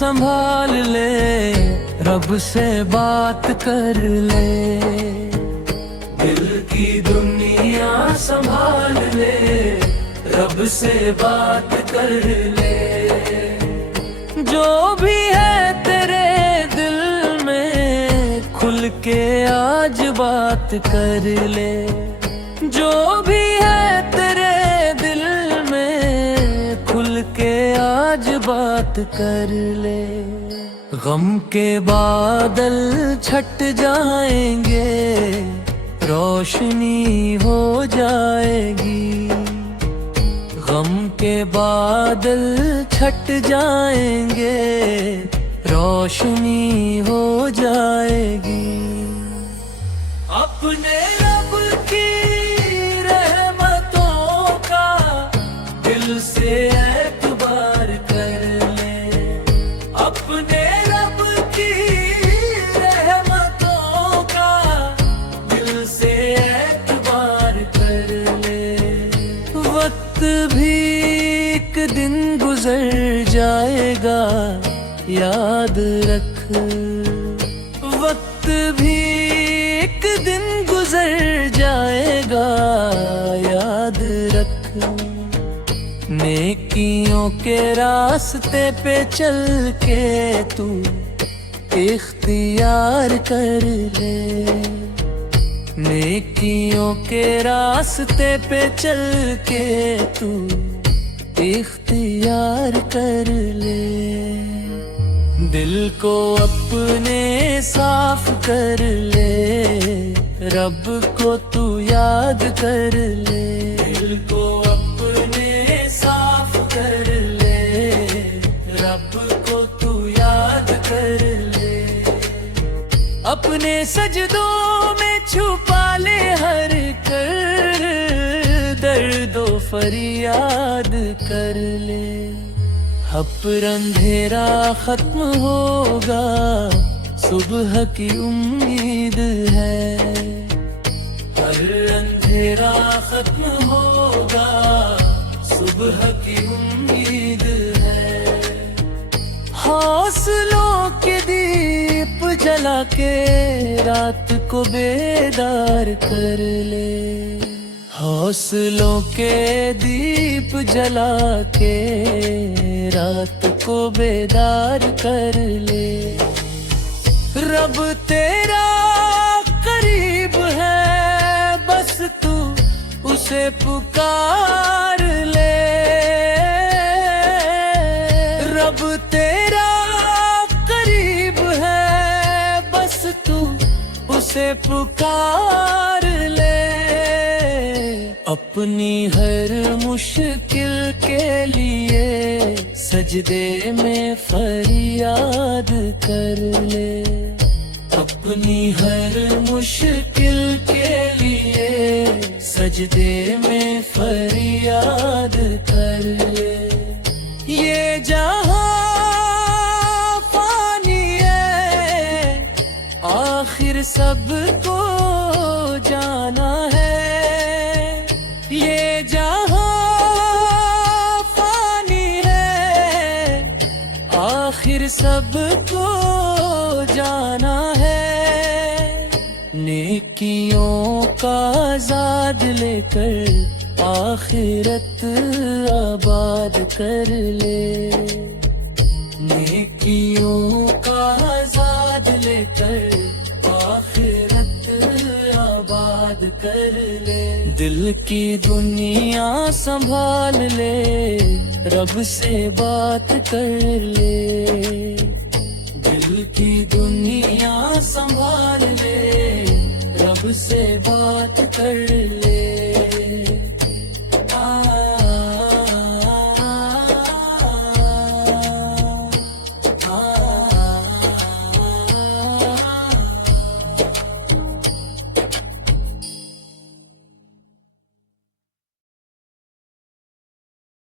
संभाल ले, रब से बात कर ले। दिल की दुनिया संभाल ले, रब से बात कर ले। जो भी है तेरे दिल में खुल के आज बात कर ले। जो भी है तेरे दिल में खुल के आज बात कर ले। गम के बादल छट जाएंगे, रोशनी हो जाएगी। गम के बादल छट जाएंगे, रोशनी हो जाएगी। अपने रब की रहमतों का दिल से एतबार कर ले। अपने रब की रहमतों का दिल से एतबार कर ले। वक्त भी एक दिन गुजर जाएगा, याद रख। वक्त भी एक दिन गुजर जाएगा, याद रख। नेकियों के रास्ते पे चल के तू इख्तियार कर ले। नेकियों के रास्ते पे चल के तू इख्तियार कर ले। दिल को अपने साफ कर ले, रब को तू याद कर ले। दिल को अपने साफ कर ले, रब को तू याद कर ले। अपने सजदों में छुपा ले हर कर, दर्दो फरियाद कर ले। अब अंधेरा खत्म होगा, सुबह की उम्मीद है। हर अंधेरा खत्म होगा, सुबह की उम्मीद है। हौसलों के दीप जला के रात को बेदार कर ले। हौसलों के दीप जला के रात को बेदार कर ले। रब तेरा करीब है, बस तू उसे पुकार ले। रब तेरा करीब है, बस तू उसे पुकार ले। अपनी हर मुश्किल के लिए सजदे में फरियाद कर ले। अपनी हर मुश्किल के लिए सजदे में फरियाद कर ले। ये जहां फानी है, आखिर सबको जाना है। ये जहां फानी है, आखिर सबको जाना है। नेकियों का ज़ाद लेकर आखिरत आबाद कर ले। नेकियों का ज़ाद लेकर आखिरत आबाद कर ले। दिल की दुनिया संभाल ले, रब से बात कर ले। दिल की दुनिया संभाल ले, रब से बात कर ले।